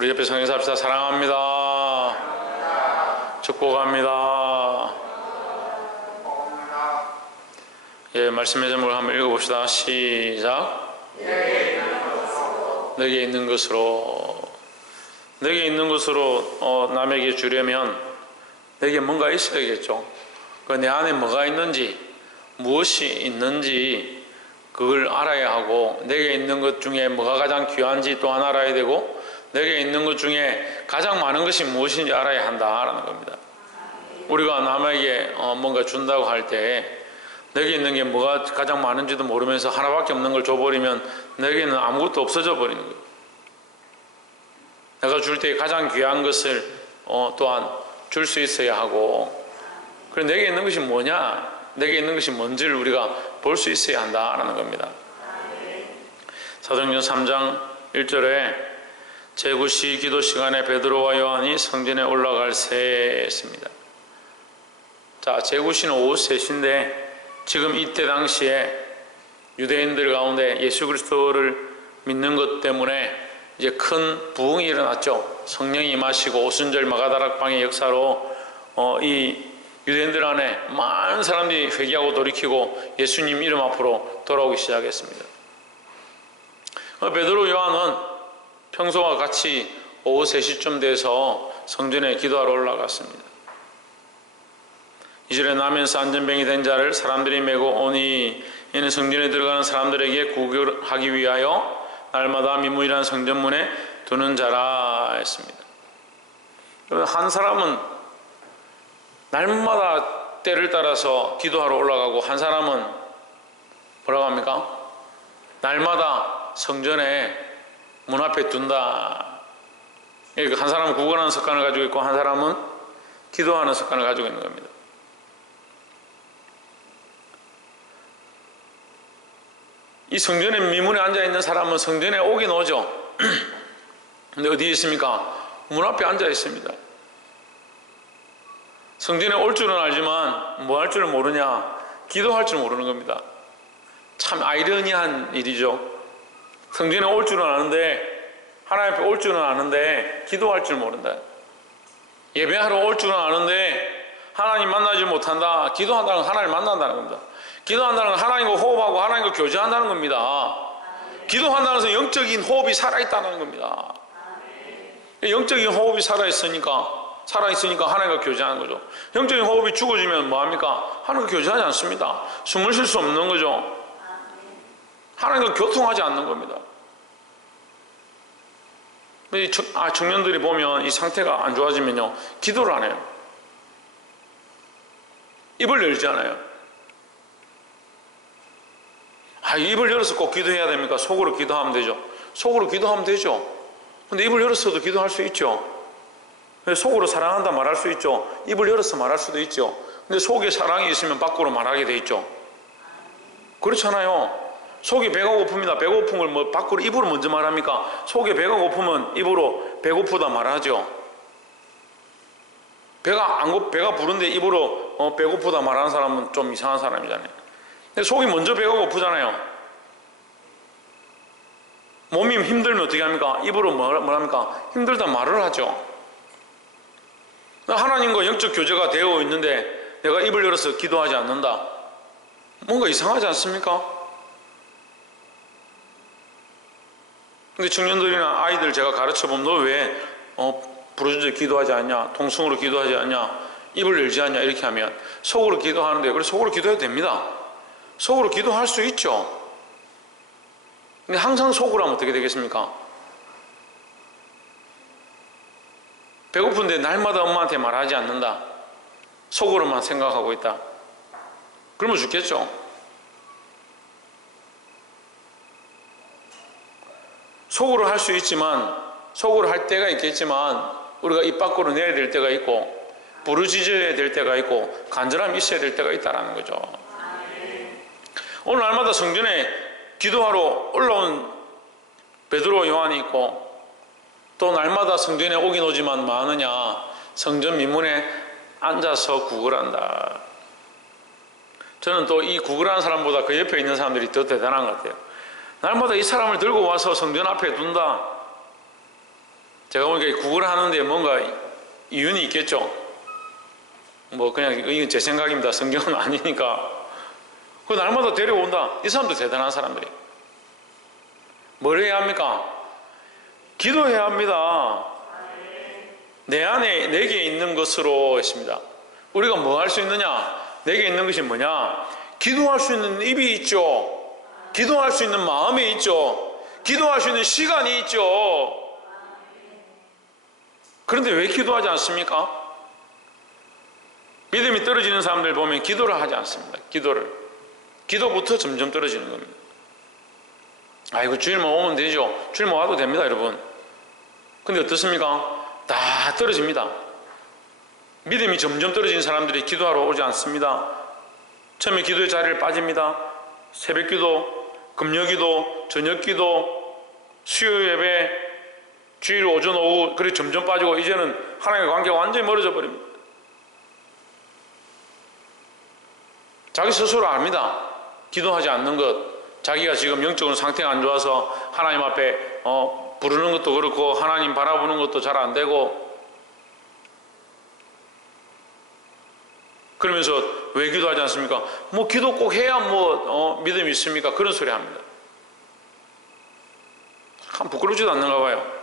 우리 옆에 성경사 합시다. 사랑합니다. 축복합니다. 예, 말씀의 제목을 한번 읽어봅시다. 시작. 내게 있는 것으로. 내게 있는 것으로 남에게 주려면 내게 뭔가 있어야겠죠. 내 안에 뭐가 있는지, 무엇이 있는지 그걸 알아야 하고, 내게 있는 것 중에 뭐가 가장 귀한지 또한 알아야 되고, 내게 있는 것 중에 가장 많은 것이 무엇인지 알아야 한다라는 겁니다. 우리가 남에게 뭔가 준다고 할 때 내게 있는 게 뭐가 가장 많은지도 모르면서 하나밖에 없는 걸 줘버리면 내게는 아무것도 없어져 버리는 거예요. 내가 줄 때 가장 귀한 것을 또한 줄 수 있어야 하고, 그래 내게 있는 것이 뭐냐, 내게 있는 것이 뭔지를 우리가 볼 수 있어야 한다라는 겁니다. 사도행전 3장 1절에 제9시 기도 시간에 베드로와 요한이 성전에 올라갈새 했습니다. 자, 제9시는 오후 3시인데 지금 이때 당시에 유대인들 가운데 예수 그리스도를 믿는 것 때문에 이제 큰 부흥이 일어났죠. 성령이 임하시고 오순절 마가다락방의 역사로 이 유대인들 안에 많은 사람들이 회개하고 돌이키고 예수님 이름 앞으로 돌아오기 시작했습니다. 베드로 요한은 평소와 같이 오후 3시쯤 돼서 성전에 기도하러 올라갔습니다. 이절에 나면서 안전병이 된 자를 사람들이 메고 오니 이는 성전에 들어가는 사람들에게 구결하기 위하여 날마다 민문이라는 성전문에 두는 자라 했습니다. 한 사람은 날마다 때를 따라서 기도하러 올라가고, 한 사람은 뭐라고 합니까? 날마다 성전에 문 앞에 둔다. 한 사람은 구걸하는 습관을 가지고 있고 한 사람은 기도하는 습관을 가지고 있는 겁니다. 이 성전의 미문에 앉아있는 사람은 성전에 오긴 오죠. 근데 어디에 있습니까? 문 앞에 앉아 있습니다. 성전에 올 줄은 알지만 뭐 할 줄은 모르냐? 기도할 줄 모르는 겁니다. 참 아이러니한 일이죠. 성전에 올 줄은 아는데, 하나님 앞에 올 줄은 아는데 기도할 줄 모른다. 예배하러 올 줄은 아는데 하나님 만나지 못한다. 기도한다는 건 하나님 만난다는 겁니다. 기도한다는 건 하나님과 호흡하고 하나님과 교제한다는 겁니다. 기도한다는 것은 영적인 호흡이 살아있다는 겁니다. 영적인 호흡이 살아있으니까 하나님과 교제하는 거죠. 영적인 호흡이 죽어지면 뭐합니까? 하나님과 교제하지 않습니다. 숨을 쉴 수 없는 거죠. 하나님과 교통하지 않는 겁니다. 청년들이 보면 이 상태가 안 좋아지면요, 기도를 안 해요. 입을 열지 않아요. 입을 열어서 꼭 기도해야 됩니까? 속으로 기도하면 되죠. 속으로 기도하면 되죠. 근데 입을 열었어도 기도할 수 있죠. 속으로 사랑한다 말할 수 있죠. 입을 열어서 말할 수도 있죠. 근데 속에 사랑이 있으면 밖으로 말하게 돼 있죠. 그렇잖아요. 속에 배가 고픕니다. 배고픈 걸 밖으로 입으로 먼저 말합니까? 속에 배가 고프면 입으로 배고프다 말하죠. 배가 부른데 입으로 배고프다 말하는 사람은 좀 이상한 사람이잖아요. 근데 속이 먼저 배가 고프잖아요. 몸이 힘들면 어떻게 합니까? 입으로 뭐랍니까? 힘들다 말을 하죠. 하나님과 영적 교제가 되어 있는데 내가 입을 열어서 기도하지 않는다. 뭔가 이상하지 않습니까? 근데 청년들이나 아이들 제가 가르쳐보면 너 왜 부르짖어 기도하지 않냐, 통성으로 기도하지 않냐, 입을 열지 않냐 이렇게 하면 속으로 기도하는데, 그래 속으로 기도해도 됩니다. 속으로 기도할 수 있죠. 근데 항상 속으로 하면 어떻게 되겠습니까? 배고픈데 날마다 엄마한테 말하지 않는다. 속으로만 생각하고 있다. 그러면 죽겠죠. 속으로 할 수 있지만, 속으로 할 때가 있겠지만 우리가 입 밖으로 내야 될 때가 있고 부르짖어야 될 때가 있고 간절함이 있어야 될 때가 있다는 거죠. 오늘 날마다 성전에 기도하러 올라온 베드로 요한이 있고, 또 날마다 성전에 오긴 오지만 많으냐, 성전 민문에 앉아서 구걸한다. 저는 또 이 구걸하는 사람보다 그 옆에 있는 사람들이 더 대단한 것 같아요. 날마다 이 사람을 들고 와서 성전 앞에 둔다. 제가 보니까 구걸 하는데 뭔가 이유는 있겠죠. 뭐 그냥 이건 제 생각입니다. 성경은 아니니까. 그 날마다 데려온다. 이 사람도 대단한 사람들이. 뭘 해야 합니까? 기도해야 합니다. 내 안에 내게 있는 것으로 했습니다. 우리가 뭐 할 수 있느냐? 내게 있는 것이 뭐냐? 기도할 수 있는 입이 있죠. 기도할 수 있는 마음이 있죠. 기도할 수 있는 시간이 있죠. 그런데 왜 기도하지 않습니까? 믿음이 떨어지는 사람들 보면 기도를 하지 않습니다. 기도부터 점점 떨어지는 겁니다. 아이고 주일만 오면 되죠. 주일만 와도 됩니다, 여러분. 근데 어떻습니까? 다 떨어집니다. 믿음이 점점 떨어진 사람들이 기도하러 오지 않습니다. 처음에 기도의 자리를 빠집니다. 새벽 기도, 금요 기도, 저녁 기도, 수요 예배, 주일 오전 오후, 그래 점점 빠지고 이제는 하나님과 관계가 완전히 멀어져 버립니다. 자기 스스로 압니다. 기도하지 않는 것, 자기가 지금 영적으로 상태가 안 좋아서 하나님 앞에 부르는 것도 그렇고 하나님 바라보는 것도 잘 안 되고, 그러면서 왜 기도하지 않습니까? 뭐 기도 꼭 해야 믿음이 있습니까? 그런 소리 합니다. 참 부끄럽지도 않는가 봐요.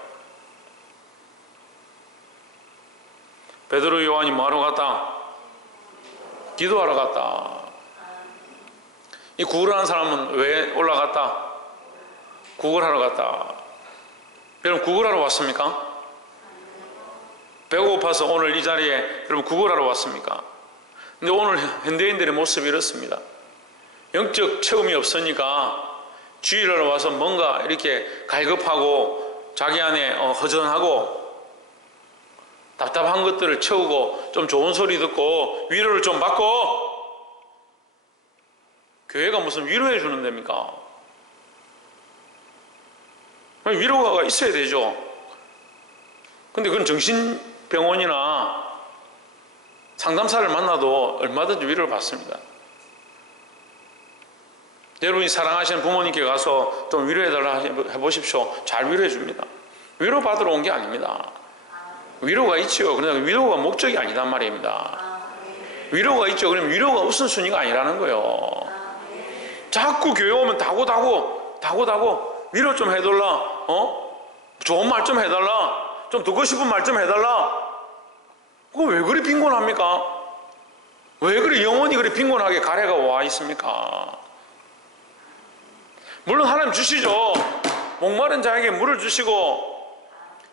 베드로 요한이 뭐하러 갔다? 기도하러 갔다. 이 구걸하는 사람은 왜 올라갔다? 구걸하러 갔다. 여러분 구걸하러 왔습니까? 배가 고파서 오늘 이 자리에 여러분 구걸하러 왔습니까? 근데 오늘 현대인들의 모습이 이렇습니다. 영적 체험이 없으니까 주일하러 와서 뭔가 이렇게 갈급하고 자기 안에 허전하고 답답한 것들을 채우고 좀 좋은 소리 듣고 위로를 좀 받고, 교회가 무슨 위로해 주는 데입니까? 위로가 있어야 되죠. 근데 그건 정신병원이나 상담사를 만나도 얼마든지 위로를 받습니다. 여러분이 사랑하시는 부모님께 가서 좀 위로해달라 해보십시오. 잘 위로해 줍니다. 위로 받으러 온 게 아닙니다. 위로가 있죠. 그러나 위로가 목적이 아니단 말입니다. 위로가 있죠. 그러면 위로가 우선순위가 아니라는 거예요. 자꾸 교회 오면 다고 위로 좀 해달라, 좋은 말 좀 해달라, 좀 듣고 싶은 말 좀 해달라. 그거 왜 그리 빈곤합니까? 왜 그리 영혼이 그리 빈곤하게 가래가 와 있습니까? 물론 하나님 주시죠. 목마른 자에게 물을 주시고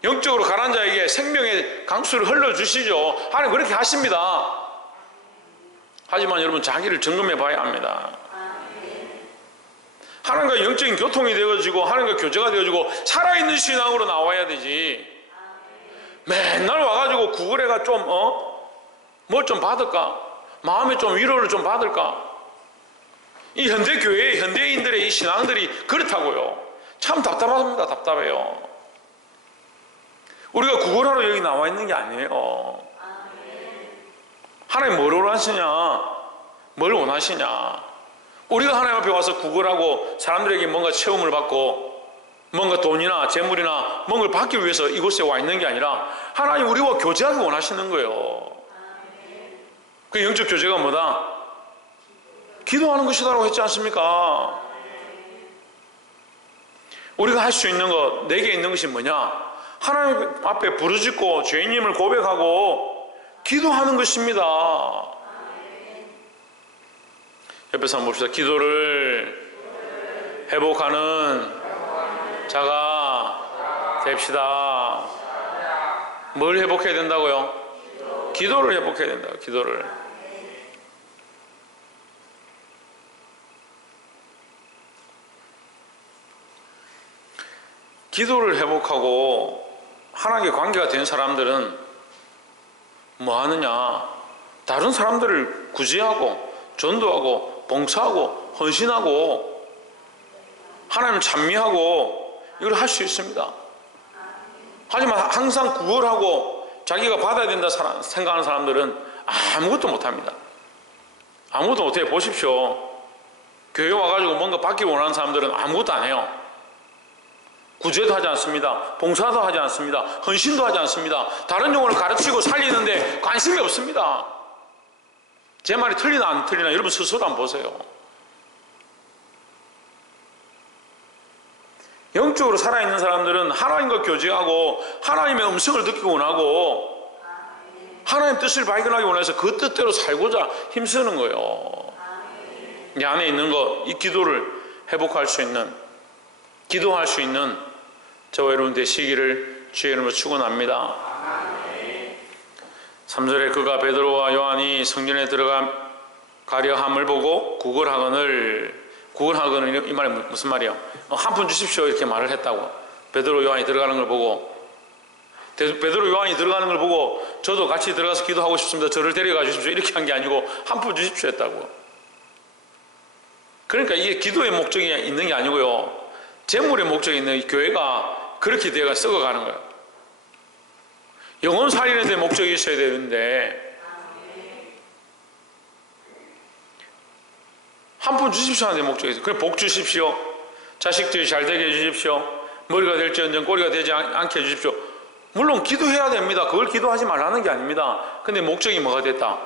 영적으로 가난 자에게 생명의 강수를 흘러주시죠. 하나님 그렇게 하십니다. 하지만 여러분 자기를 점검해 봐야 합니다. 하나님과 영적인 교통이 되어지고 하나님과 교제가 되어지고 살아있는 신앙으로 나와야 되지. 맨날 와가지고 구걸해가 좀 뭘 좀 받을까? 마음에 좀 위로를 좀 받을까? 이 현대교회 현대인들의 이 신앙들이 그렇다고요. 참 답답합니다. 답답해요. 우리가 구걸하러 여기 나와 있는 게 아니에요. 하나님 뭘 원하시냐? 뭘 원하시냐? 우리가 하나님 앞에 와서 구걸하고 사람들에게 뭔가 체험을 받고 뭔가 돈이나 재물이나 뭔가를 받기 위해서 이곳에 와 있는 게 아니라 하나님 우리와 교제하기 원하시는 거예요. 그 영적 교제가 뭐다? 기도하는 것이다라고 했지 않습니까? 우리가 할 수 있는 것, 내게 있는 것이 뭐냐? 하나님 앞에 부르짖고 죄인임을 고백하고 기도하는 것입니다. 옆에서 한번 봅시다. 기도를 회복하는 자가 됩시다. 뭘 회복해야 된다고요? 기도를 회복해야 된다고요. 기도를. 기도를 회복하고 하나님과 관계가 된 사람들은 뭐 하느냐? 다른 사람들을 구제하고 전도하고 봉사하고 헌신하고 하나님을 찬미하고 이걸 할 수 있습니다. 하지만 항상 구걸하고 자기가 받아야 된다 생각하는 사람들은 아무것도 못합니다. 아무것도 못해요. 보십시오. 교회 와가지고 뭔가 받기 원하는 사람들은 아무것도 안 해요. 구제도 하지 않습니다. 봉사도 하지 않습니다. 헌신도 하지 않습니다. 다른 영혼을 가르치고 살리는데 관심이 없습니다. 제 말이 틀리나 안 틀리나 여러분 스스로 한번 보세요. 영적으로 살아있는 사람들은 하나님과 교제하고 하나님의 음성을 듣기 원하고 하나님 뜻을 발견하기 원해서 그 뜻대로 살고자 힘쓰는 거예요. 이 안에 있는 것, 이 기도를 회복할 수 있는, 기도할 수 있는 저와 여러분 되시기를 주의 이름으로 축원합니다. 3절에 그가 베드로와 요한이 성전에 들어가려 함을 보고 구걸하거늘 이 말이 무슨 말이야? 한 푼 주십시오 이렇게 말을 했다고. 베드로 요한이 들어가는 걸 보고, 베드로 요한이 들어가는 걸 보고 저도 같이 들어가서 기도하고 싶습니다. 저를 데려가 주십시오 이렇게 한 게 아니고 한 푼 주십시오 했다고. 그러니까 이게 기도의 목적이 있는 게 아니고요, 재물의 목적이 있는 이 교회가 그렇게 되어가 썩어가는 거예요. 영혼 살리는 데 목적이 있어야 되는데 한 푼 주십시오 하는 데 목적이 있어요. 그래 복 주십시오, 자식들이 잘 되게 해주십시오, 머리가 될지언정 꼬리가 되지 않게 해주십시오. 물론 기도해야 됩니다. 그걸 기도하지 말라는 게 아닙니다. 근데 목적이 뭐가 됐다?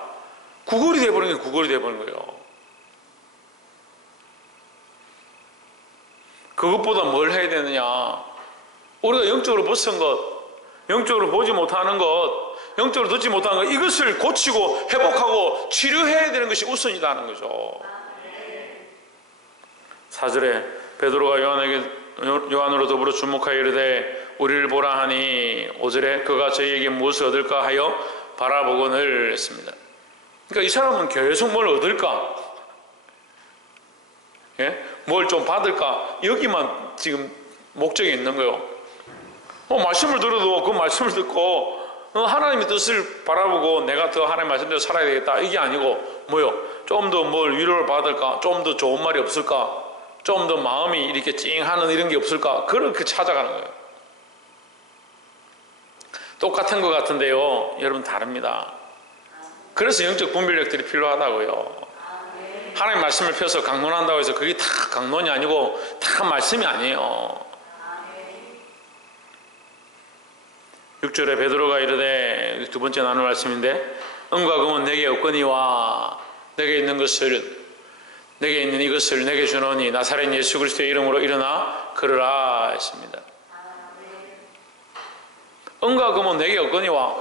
구걸이 돼버린 게 구걸이 돼버린 거예요. 그것보다 뭘 해야 되느냐? 우리가 영적으로 벗은 것, 영적으로 보지 못하는 것, 영적으로 듣지 못하는 것, 이것을 고치고 회복하고 치료해야 되는 것이 우선이라는 거죠. 4절에 베드로가 요한으로 더불어 주목하여 이르되 우리를 보라 하니 5절에 그가 저희에게 무엇을 얻을까 하여 바라보거늘 했습니다. 그러니까 이 사람은 계속 뭘 얻을까? 예? 뭘 좀 받을까? 여기만 지금 목적이 있는 거예요. 말씀을 들어도 그 말씀을 듣고 하나님의 뜻을 바라보고 내가 더 하나님의 말씀대로 살아야 되겠다 이게 아니고 뭐요? 좀 더 뭘 위로를 받을까? 좀 더 좋은 말이 없을까? 좀 더 마음이 이렇게 찡하는 이런 게 없을까? 그렇게 찾아가는 거예요. 똑같은 것 같은데요, 여러분 다릅니다. 그래서 영적 분별력들이 필요하다고요. 하나님 말씀을 펴서 강론한다고 해서 그게 다 강론이 아니고 다 말씀이 아니에요. 6절에 베드로가 이르되, 두 번째 나눌 말씀인데, 은과 금은 내게 없거니와 내게 있는 이것을 내게 주노니 나사렛 예수 그리스도의 이름으로 일어나 걸으라 했습니다. 은과 금은 내게 없거니와,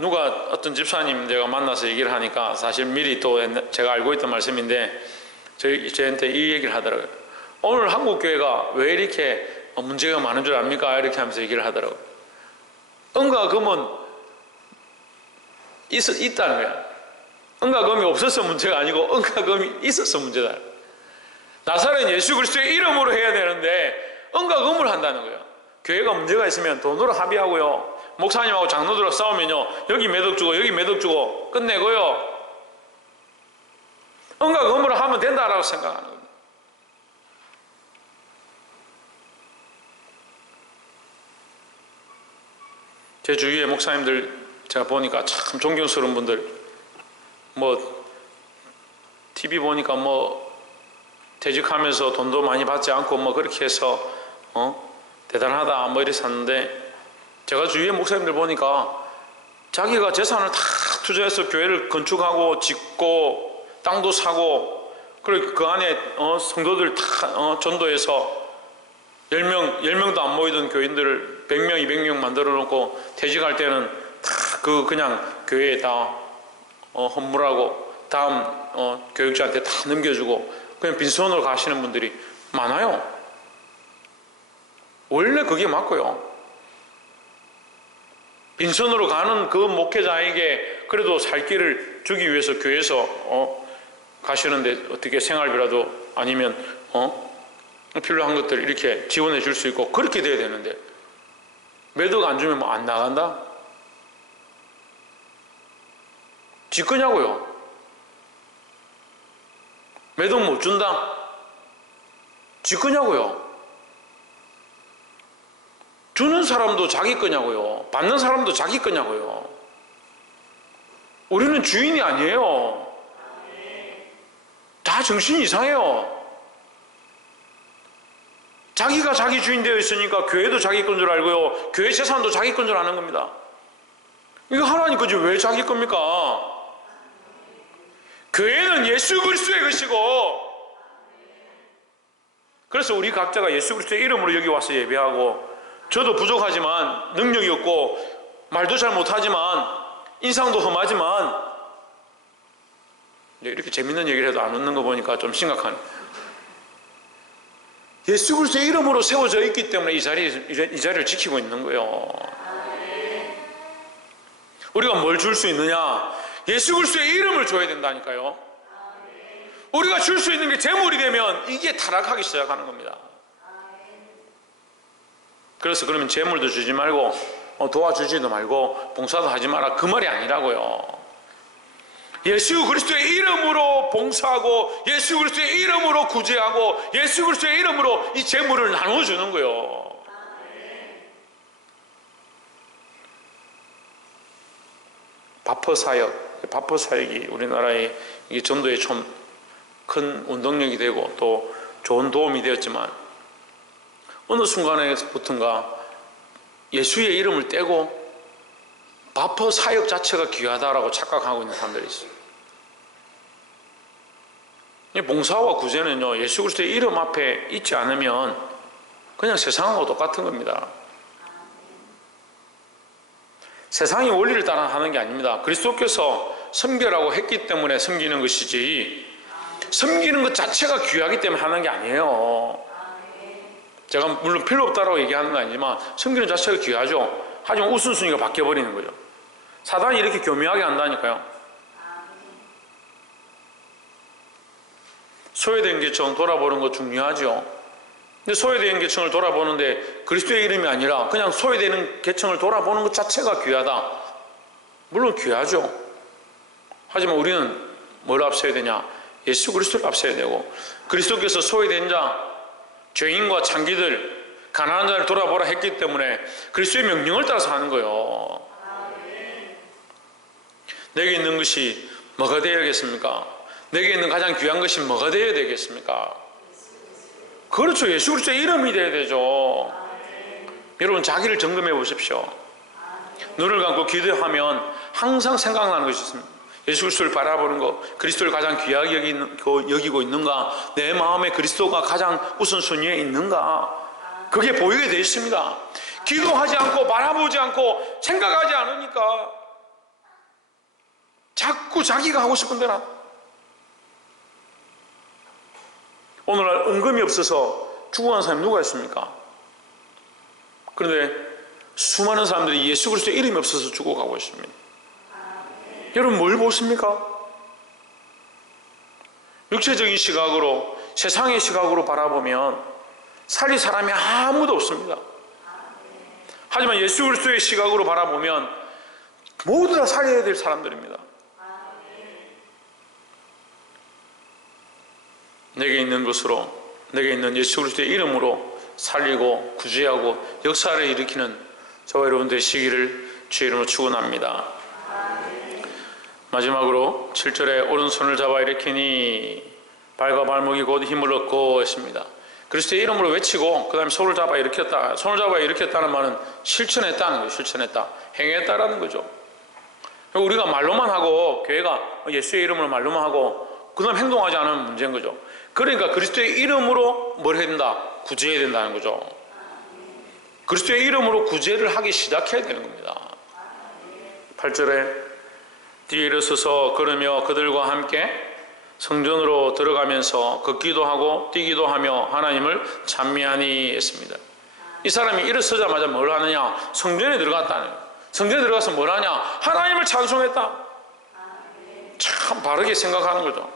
누가 어떤 집사님 제가 만나서 얘기를 하니까 사실 미리 또 제가 알고 있던 말씀인데 저한테 이 얘기를 하더라고요. 오늘 한국 교회가 왜 이렇게 문제가 많은 줄 압니까? 이렇게 하면서 얘기를 하더라고요. 은과 금은 있다는 거야. 은과 금이 없어서 문제가 아니고 은과 금이 있어서 문제다. 나사렛 예수 그리스도의 이름으로 해야 되는데 은과 금을 한다는 거예요. 교회가 문제가 있으면 돈으로 합의하고요, 목사님하고 장로들하고 싸우면요, 여기 몇 억 주고 여기 몇 억 주고 끝내고요, 은과 금으로 하면 된다라고 생각하는 거예요. 제 주위의 목사님들 제가 보니까 참 존경스러운 분들, TV 보니까 퇴직하면서 돈도 많이 받지 않고 그렇게 해서 대단하다 이래서 샀는데, 제가 주위의 목사님들 보니까 자기가 재산을 다 투자해서 교회를 건축하고 짓고 땅도 사고, 그리고 그 안에 성도들 다 전도해서 10명도 안 모이던 교인들을 100명, 200명 만들어 놓고 퇴직할 때는 다 그냥 교회에 다 헌물하고 다음 교육자한테 다 넘겨주고 그냥 빈손으로 가시는 분들이 많아요. 원래 그게 맞고요. 빈손으로 가는 그 목회자에게 그래도 살 길을 주기 위해서 교회에서 가시는데 어떻게 생활비라도 아니면 필요한 것들 이렇게 지원해 줄 수 있고 그렇게 돼야 되는데, 매덕 안 주면 안 나간다? 지 거냐고요? 매덕 못 준다? 지 거냐고요? 주는 사람도 자기 거냐고요? 받는 사람도 자기 거냐고요? 우리는 주인이 아니에요. 다 정신이 이상해요. 자기가 자기 주인 되어 있으니까 교회도 자기 건 줄 알고요, 교회 재산도 자기 건 줄 아는 겁니다. 이거 하나님 거지 왜 자기 겁니까? 교회는 예수 그리스도의 것이고, 그래서 우리 각자가 예수 그리스도의 이름으로 여기 와서 예배하고, 저도 부족하지만, 능력이 없고 말도 잘 못하지만 인상도 험하지만, 이렇게 재밌는 얘기를 해도 안 웃는 거 보니까 좀 심각한, 예수 그리스도의 이름으로 세워져 있기 때문에 이 자리를 지키고 있는 거예요. 우리가 뭘 줄 수 있느냐? 예수 그리스도의 이름을 줘야 된다니까요. 우리가 줄 수 있는 게 재물이 되면 이게 타락하기 시작하는 겁니다. 그래서 그러면 재물도 주지 말고 도와주지도 말고 봉사도 하지 마라, 그 말이 아니라고요. 예수 그리스도의 이름으로 봉사하고, 예수 그리스도의 이름으로 구제하고, 예수 그리스도의 이름으로 이 재물을 나눠주는 거예요. 바퍼 사역이 우리나라의 이게 전도에 좀 큰 운동력이 되고 또 좋은 도움이 되었지만, 어느 순간에부터인가 예수의 이름을 떼고 바퍼 사역 자체가 귀하다라고 착각하고 있는 사람들이 있어요. 이 봉사와 구제는요, 예수 그리스도의 이름 앞에 있지 않으면 그냥 세상하고 똑같은 겁니다. 세상이 원리를 따라 하는 게 아닙니다. 그리스도께서 섬기라고 했기 때문에 섬기는 것이지, 섬기는 것 자체가 귀하기 때문에 하는 게 아니에요. 제가 물론 필요 없다라고 얘기하는 건 아니지만 섬기는 자체가 귀하죠. 하지만 우선순위가 바뀌어버리는 거죠. 사단이 이렇게 교묘하게 한다니까요. 소외된 계층 돌아보는 거 중요하죠. 근데 소외된 계층을 돌아보는데 그리스도의 이름이 아니라 그냥 소외되는 계층을 돌아보는 것 자체가 귀하다. 물론 귀하죠. 하지만 우리는 뭘 앞서야 되냐? 예수 그리스도를 앞서야 되고, 그리스도께서 소외된 자, 죄인과 창기들, 가난한 자를 돌아보라 했기 때문에 그리스도의 명령을 따라서 하는 거예요. 내게 있는 것이 뭐가 되어야겠습니까? 내게 있는 가장 귀한 것이 뭐가 되어야 되겠습니까? 그렇죠. 예수 그리스도의 이름이 되어야 되죠. 여러분, 자기를 점검해 보십시오. 눈을 감고 기도하면 항상 생각나는 것이 있습니다. 예수 그리스도를 바라보는 것, 그리스도를 가장 귀하게 여기고 있는가, 내 마음에 그리스도가 가장 우선순위에 있는가, 그게 보이게 되어 있습니다. 기도하지 않고 바라보지 않고 생각하지 않으니까 자꾸 자기가 하고 싶은 대로. 오늘날 은금이 없어서 죽어가는 사람이 누가 있습니까? 그런데 수많은 사람들이 예수 그리스도의 이름이 없어서 죽어가고 있습니다. 여러분, 뭘 보십니까? 육체적인 시각으로, 세상의 시각으로 바라보면 살릴 사람이 아무도 없습니다. 하지만 예수 그리스도의 시각으로 바라보면 모두 다 살려야 될 사람들입니다. 내게 있는 것으로, 내게 있는 예수 그리스도의 이름으로 살리고 구제하고 역사를 일으키는 저와 여러분 되시기를 주의 이름으로 축원합니다. 마지막으로 7절에 오른손을 잡아 일으키니 발과 발목이 곧 힘을 얻고 했습니다. 그리스도의 이름으로 외치고 그 다음에 손을 잡아 일으켰다. 손을 잡아 일으켰다는 말은 실천했다는 거예요. 실천했다. 행했다라는 거죠. 우리가 말로만 하고, 교회가 예수의 이름으로 말로만 하고 그 다음 행동하지 않으면 문제인 거죠. 그러니까 그리스도의 이름으로 뭘 해야 된다? 구제해야 된다는 거죠. 그리스도의 이름으로 구제를 하기 시작해야 되는 겁니다. 8절에 뒤에 일어서서 걸으며 그들과 함께 성전으로 들어가면서 걷기도 하고 뛰기도 하며 하나님을 찬미하니 했습니다. 이 사람이 일어서자마자 뭘 하느냐? 성전에 들어갔다는 거예요. 성전에 들어가서 뭘 하냐? 하나님을 찬송했다. 참 바르게 생각하는 거죠.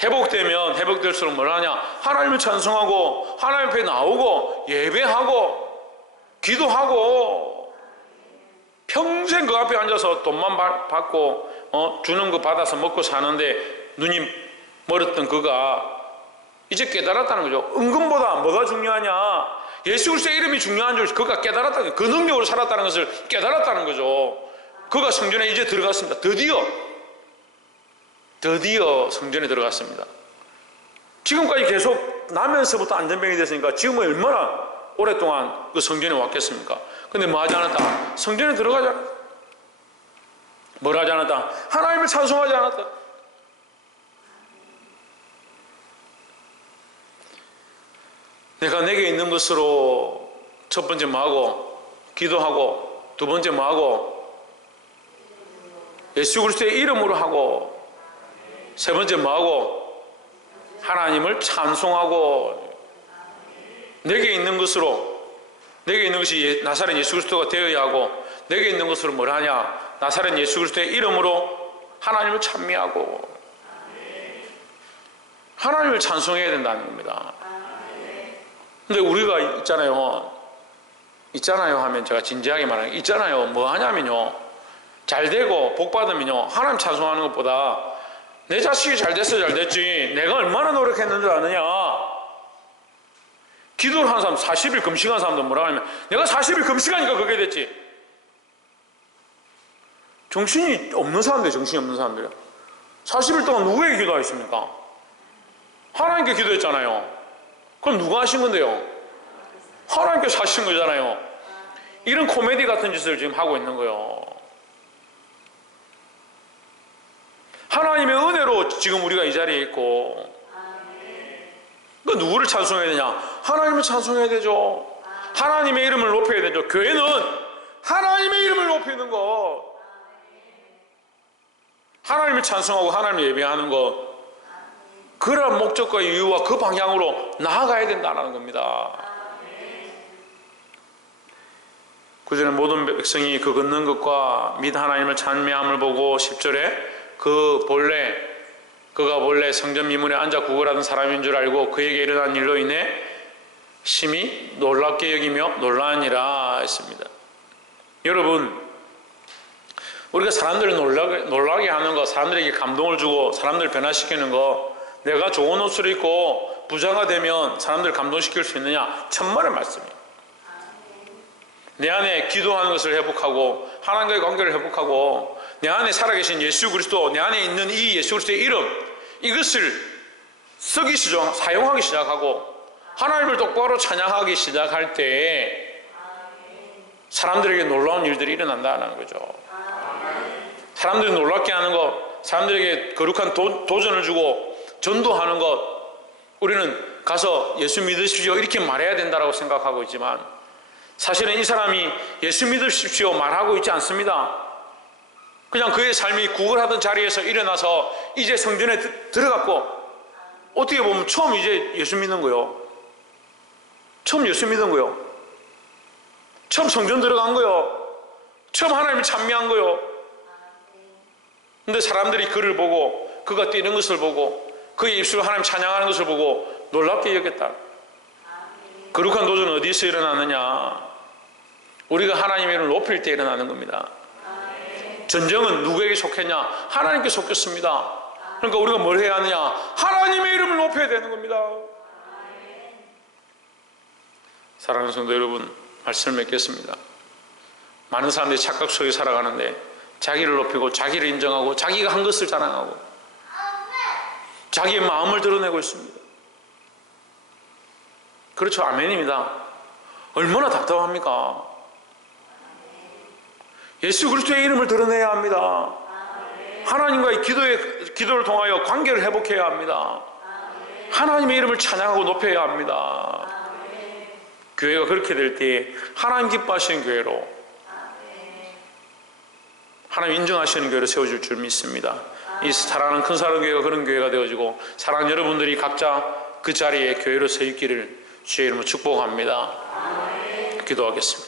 회복되면 회복될수록 뭘 하냐? 하나님을 찬송하고 하나님 앞에 나오고 예배하고 기도하고, 평생 그 앞에 앉아서 돈만 받고 주는 거 받아서 먹고 사는데 눈이 멀었던 그가 이제 깨달았다는 거죠. 은금보다 뭐가 중요하냐? 예수 그리스도의 이름이 중요한 줄 그가 깨달았다는 거예요. 그 능력으로 살았다는 것을 깨달았다는 거죠. 그가 성전에 이제 들어갔습니다. 드디어 성전에 들어갔습니다. 지금까지 계속 나면서부터 안전병이 됐으니까 지금은 얼마나 오랫동안 그 성전에 왔겠습니까? 근데 뭐 하지 않았다? 성전에 들어가지 않았다. 뭘 하지 않았다? 하나님을 찬송하지 않았다. 내가 내게 있는 것으로 첫 번째 뭐 하고? 기도하고, 두 번째 뭐 하고? 예수 그리스도의 이름으로 하고, 세 번째 뭐 하고? 하나님을 찬송하고, 내게 있는 것으로, 내게 있는 것이 나사렛 예수 그리스도가 되어야 하고, 내게 있는 것으로 뭘 하냐? 나사렛 예수 그리스도의 이름으로 하나님을 찬미하고, 하나님을 찬송해야 된다는 겁니다. 근데 우리가 있잖아요 하면 제가 진지하게 말하는 게 있잖아요. 뭐 하냐면요. 잘 되고 복 받으면요. 하나님 찬송하는 것보다 내 자식이 잘 됐어 잘 됐지. 내가 얼마나 노력했는 줄 아느냐. 기도를 하는 사람 40일 금식한 사람도 뭐라고 하냐면 내가 40일 금식하니까 그게 됐지. 정신이 없는 사람들, 정신이 없는 사람들이야. 40일 동안 누구에게 기도하셨습니까? 하나님께 기도했잖아요. 그럼 누가 하신 건데요? 하나님께서 하신 거잖아요. 이런 코미디 같은 짓을 지금 하고 있는 거예요. 하나님의 은혜로 지금 우리가 이 자리에 있고, 그 누구를 찬송해야 되냐? 하나님을 찬송해야 되죠. 하나님의 이름을 높여야 되죠. 교회는 하나님의 이름을 높이는 것, 하나님을 찬송하고 하나님을 예배하는 것, 그런 목적과 이유와 그 방향으로 나아가야 된다는 겁니다. 구절에 모든 백성이 그 걷는 것과 및 하나님을 찬미함을 보고 10절에 그가 본래 성전 미문에 앉아 구걸하던 사람인 줄 알고 그에게 일어난 일로 인해 심히 놀랍게 여기며 놀라니라 했습니다. 여러분, 우리가 사람들을 놀라게 하는 거, 사람들에게 감동을 주고 사람들을 변화시키는 거, 내가 좋은 옷을 입고 부자가 되면 사람들을 감동시킬 수 있느냐? 천만의 말씀이에요. 내 안에 기도하는 것을 회복하고 하나님과의 관계를 회복하고 내 안에 살아계신 예수 그리스도, 내 안에 있는 이 예수 그리스도의 이름, 이것을 쓰기 시작, 사용하기 시작하고 하나님을 똑바로 찬양하기 시작할 때 사람들에게 놀라운 일들이 일어난다는 거죠. 사람들이 놀랍게 하는 것, 사람들에게 거룩한 도전을 주고 전도하는 것, 우리는 가서 예수 믿으십시오 이렇게 말해야 된다고 생각하고 있지만 사실은 이 사람이 예수 믿으십시오 말하고 있지 않습니다. 그냥 그의 삶이 구걸하던 자리에서 일어나서 이제 성전에 들어갔고, 어떻게 보면 처음 이제 예수 믿는 거요. 처음 예수 믿은 거요. 처음 성전 들어간 거요. 처음 하나님을 찬미한 거요. 근데 사람들이 그를 보고 그가 뛰는 것을 보고 그의 입술로 하나님 찬양하는 것을 보고 놀랍게 여겼다. 거룩한 도전은 어디서 일어나느냐? 우리가 하나님의 이름을 높일 때 일어나는 겁니다. 전쟁은 누구에게 속했냐? 하나님께 속했습니다. 그러니까 우리가 뭘 해야 하느냐? 하나님의 이름을 높여야 되는 겁니다. 사랑하는 성도 여러분, 말씀을 맺겠습니다. 많은 사람들이 착각 속에 살아가는데 자기를 높이고 자기를 인정하고 자기가 한 것을 자랑하고 자기의 마음을 드러내고 있습니다. 그렇죠. 아멘입니다. 얼마나 답답합니까? 예수 그리스도의 이름을 드러내야 합니다. 하나님과의 기도를 통하여 관계를 회복해야 합니다. 하나님의 이름을 찬양하고 높여야 합니다. 교회가 그렇게 될 때 하나님 기뻐하시는 교회로, 하나님 인정하시는 교회로 세워질 줄 믿습니다. 이 사랑하는 큰 사랑 교회가 그런 교회가 되어지고 사랑하는 여러분들이 각자 그 자리에 교회로 서 있기를 주의 이름으로 축복합니다. 기도하겠습니다.